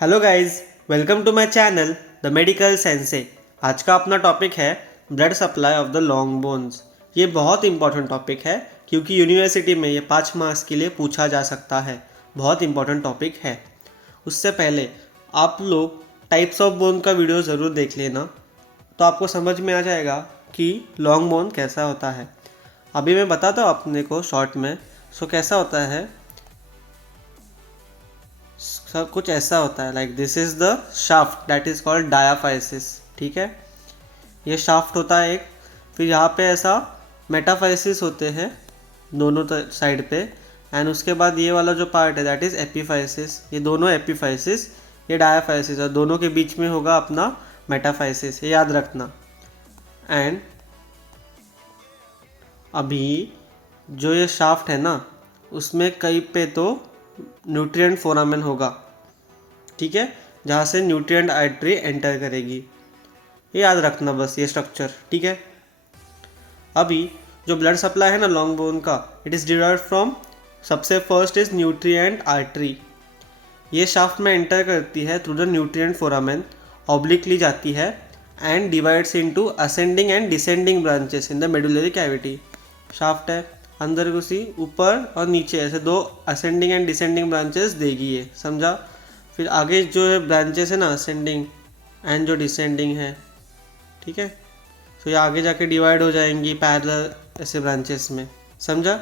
Hello guys, welcome to my channel the medical sensei. आज का अपना टॉपिक है blood supply of the long bones. ये बहुत इंपॉर्टेंट टॉपिक है क्योंकि यूनिवर्सिटी में ये 5 मार्क्स के लिए पूछा जा सकता है। बहुत इंपॉर्टेंट टॉपिक है। उससे पहले आप लोग टाइप्स ऑफ बोन का वीडियो ज़रूर देख लेना, तो आपको समझ में आ जाएगा कि लॉन्ग बोन कैसा होता है। अभी मैं बताता हूँ अपने को शॉर्ट में। कैसा होता है, सब कुछ ऐसा होता है। Like this is the shaft that is called diaphysis. ठीक है, ये शाफ्ट होता है एक। फिर यहाँ पे ऐसा मेटाफाइसिस होते हैं दोनों साइड पे, एंड उसके बाद ये वाला जो पार्ट है दैट इज एपीफाइसिस। ये दोनों एपीफाइसिस, ये डायाफाइसिस, और दोनों के बीच में होगा अपना मेटाफाइसिस, ये याद रखना। एंड अभी जो ये शाफ्ट है ना, उसमें कहीं पे तो न्यूट्रिएंट फोरामेन होगा। ठीक है, जहाँ से न्यूट्रिएंट आर्टरी एंटर करेगी। ये याद रखना बस, ये स्ट्रक्चर। ठीक है, अभी जो ब्लड सप्लाई है ना लॉन्ग बोन का, इट इज़ डिराइव्ड फ्रॉम, सबसे फर्स्ट इज न्यूट्रिएंट आर्टरी। ये शाफ्ट में एंटर करती है through the nutrient foramen, obliquely जाती है and divides into ascending and descending branches in the medullary cavity. Shaft है, अंदर घुसी, ऊपर और नीचे, ऐसे दो असेंडिंग एंड डिसेंडिंग ब्रांचेस देगी ये, समझा। फिर आगे जो है ब्रांचेस है ना, असेंडिंग एंड जो डिसेंडिंग है। ठीक है, तो ये आगे जाके डिवाइड हो जाएंगी पैरेलल ऐसे ब्रांचेस में, समझा।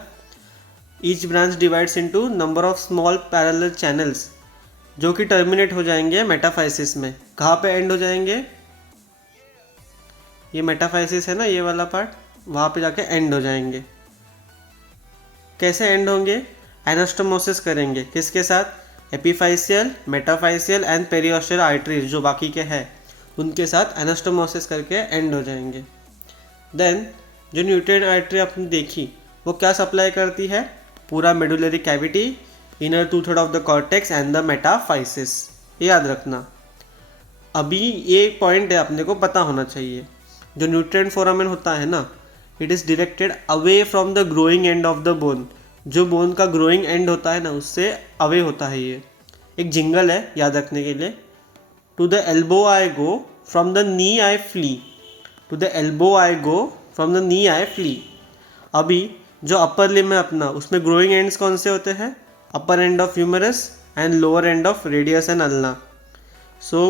Each branch divides into number of small parallel channels, जो कि टर्मिनेट हो जाएंगे मेटाफाइसिस में। कहाँ पे एंड हो जाएंगे, ये मेटाफाइसिस है ना, ये वाला पार्ट, वहाँ पे जाके एंड हो जाएंगे। कैसे एंड होंगे, एनास्टोमोसिस करेंगे किसके साथ, एपीफाइसियल, मेटाफाइसियल एंड पेरियोस्टियल आर्टरीज जो बाकी के हैं उनके साथ एनास्टोमोसिस करके एंड हो जाएंगे। देन जो न्यूट्रिएंट आर्टरी आपने देखी, वो क्या सप्लाई करती है, पूरा medullary cavity, inner 2/3 of the cortex and the metaphysis. ये याद रखना। अभी ये पॉइंट है अपने को पता होना चाहिए। जो न्यूट्रिएंट फोरामेन होता है ना, it is directed away from the growing end of the bone. जो बोन का ग्रोइंग एंड होता है ना, उससे अवे होता है। ये एक जिंगल है याद रखने के लिए। To the elbow I go, from the knee I flee. To the elbow I go, from the knee I flee. अभी जो अपर लिम है अपना, उसमें ग्रोइंग एंड्स कौन से होते हैं, upper end of humerus and lower end of radius and ulna. So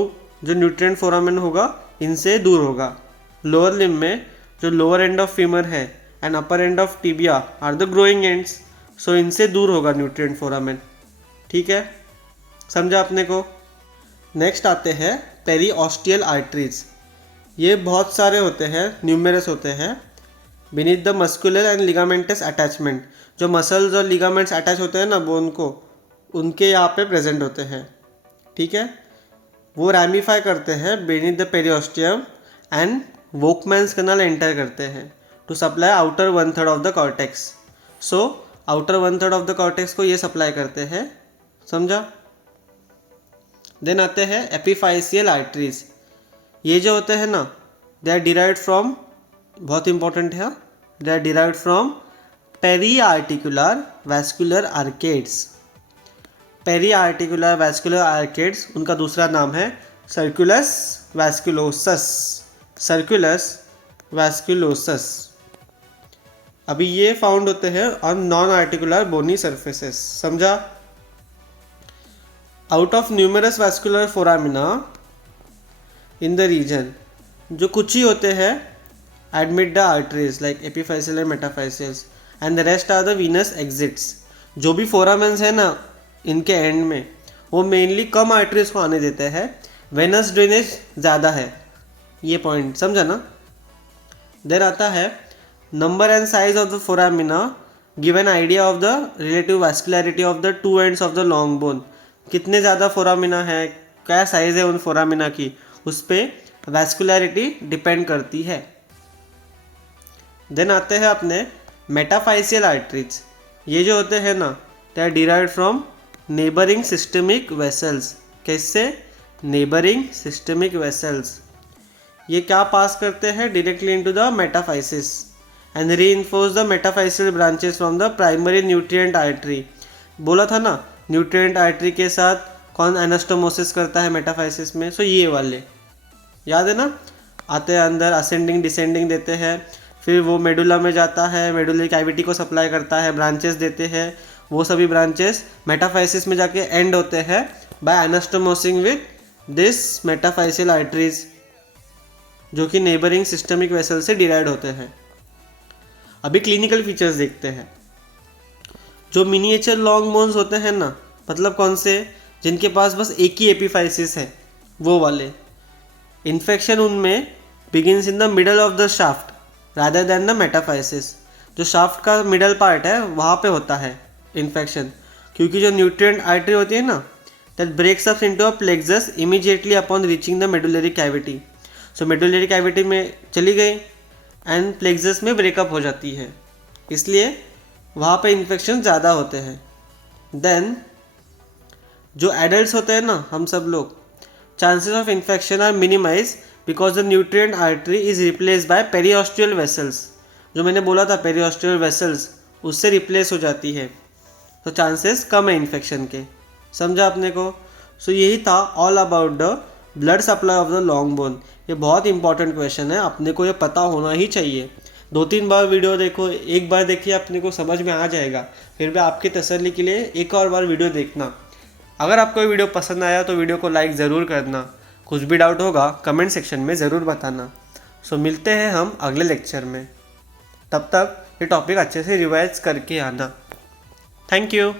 जो न्यूट्रिएंट फोरामेन होगा इनसे दूर होगा। लोअर लिम में जो लोअर एंड ऑफ फीमर है and upper end of tibia are the growing ends, so इनसे दूर होगा न्यूट्रिएंट फोरामेन। ठीक है, समझा अपने को। नेक्स्ट आते हैं पेरीऑस्टियल आर्टरीज। ये बहुत सारे होते हैं, न्यूमेरस होते हैं। Beneath the muscular and ligamentous attachment, जो मसल्स और लिगामेंट्स अटैच होते हैं ना बोन को, उनके यहाँ पे प्रेजेंट होते हैं। ठीक है, वो रैमिफाई करते हैं beneath the periosteum and Volkmann's canal enter करते हैं to supply outer 1/3 of the cortex. So outer 1/3 of the cortex को ये सप्लाई करते हैं, समझा। देन आते हैं एपीफाइसियल आर्टरीज। ये जो होते हैं ना, दे आर डिराइव्ड फ्रॉम, बहुत इंपॉर्टेंट है, they are derived from periarticular vascular arcades. Periarticular vascular arcades, उनका दूसरा नाम है सर्कुलस वैस्कुलोसस। सर्कुलस वैस्कुलोसस। अभी ये फाउंड होते हैं on non articular bony surfaces, समझा। Out of numerous vascular foramina in the region, जो कुछ ही होते हैं admit the arteries like epiphyseal and metaphyseals, and the rest are the venous exits. जो भी फोरामेन्स है ना इनके एंड में, वो मेनली कम आर्टरीज को आने देते हैं, वेनस ड्रेनेज ज़्यादा है। ये पॉइंट समझा ना। देर आता है number and size of the foramina give an idea of the relative vascularity of the two ends of the long bone. कितने ज़्यादा फोरामिना है, क्या साइज है उन फोरामिना की, उस पर वैस्कुलरिटी डिपेंड करती है। देन आते हैं अपने मेटाफाइसियल आर्टरीज। ये जो होते हैं ना, they are derived from neighbouring systemic vessels. कैसे, नेबरिंग सिस्टमिक वेसल्स। ये क्या पास करते हैं, directly into the metaphysis and reinforce the metaphyseal branches from the primary nutrient artery. बोला था ना, न्यूट्रिएंट आर्टरी के साथ कौन एनास्टोमोसिस करता है मेटाफाइसिस में? सो ये वाले याद है ना, आते हैं अंदर, असेंडिंग डिसेंडिंग देते हैं, फिर वो मेडुला में जाता है, मेडुलरी कैविटी को सप्लाई करता है, ब्रांचेस देते हैं, वो सभी ब्रांचेस मेटाफाइसिस में जाके एंड होते हैं bye anastomosing with this मेटाफाइसियल arteries, जो कि नेबरिंग सिस्टमिक वेसल से डिराइड होते हैं। अभी क्लिनिकल फीचर्स देखते हैं। जो मिनिएचर लॉन्ग बोन्स होते हैं ना, मतलब कौन से, जिनके पास बस एक ही एपिफाइसिस है, वो वाले। इन्फेक्शन उनमें begins in the middle of the shaft rather than the metaphysis. जो शाफ्ट का मिडल पार्ट है वहाँ पे होता है इन्फेक्शन, क्योंकि जो न्यूट्रिएंट आर्टरी होती है ना, that breaks up into a plexus immediately upon reaching the medullary cavity. So medullary cavity में चली गई एंड प्लेक्सस में ब्रेकअप हो जाती है, इसलिए वहाँ पे इन्फेक्शन ज़्यादा होते हैं। देन जो एडल्ट्स होते हैं ना, हम सब लोग, chances of infection are minimise because the nutrient artery is replace by periosteal vessels. जो मैंने बोला था पेरियोस्टियल वेसल्स, उससे रिप्लेस हो जाती है, तो चांसेस कम है इन्फेक्शन के। समझा अपने को? सो यही था all about the blood supply of the long bone. ये बहुत इंपॉर्टेंट क्वेश्चन है, अपने को ये पता होना ही चाहिए। 2-3 बार वीडियो देखो, एक बार देखिए अपने को समझ में आ जाएगा, फिर भी आपकी तसल्ली के लिए एक और बार वीडियो देखना। अगर आपको ये वीडियो पसंद आया तो वीडियो को लाइक ज़रूर करना। कुछ भी डाउट होगा कमेंट सेक्शन में ज़रूर बताना। सो मिलते हैं हम अगले लेक्चर में, तब तक ये टॉपिक अच्छे से रिवाइज करके आना। Thank you.